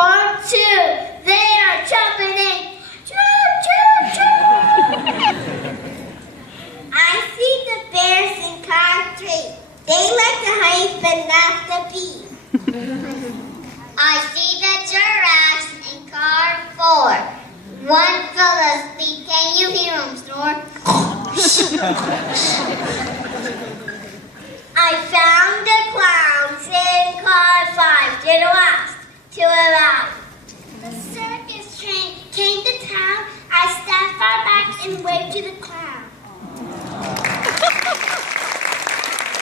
Car 2, they are jumping in. Jump, jump, jump. I see the bears in car 3. They like the hype but not the beef. I see the giraffes in car 4. One fell asleep. Can you hear him snore? I found the clowns in car 5. They're the last to arrive. The circus train came to town. I stepped far back and waved to the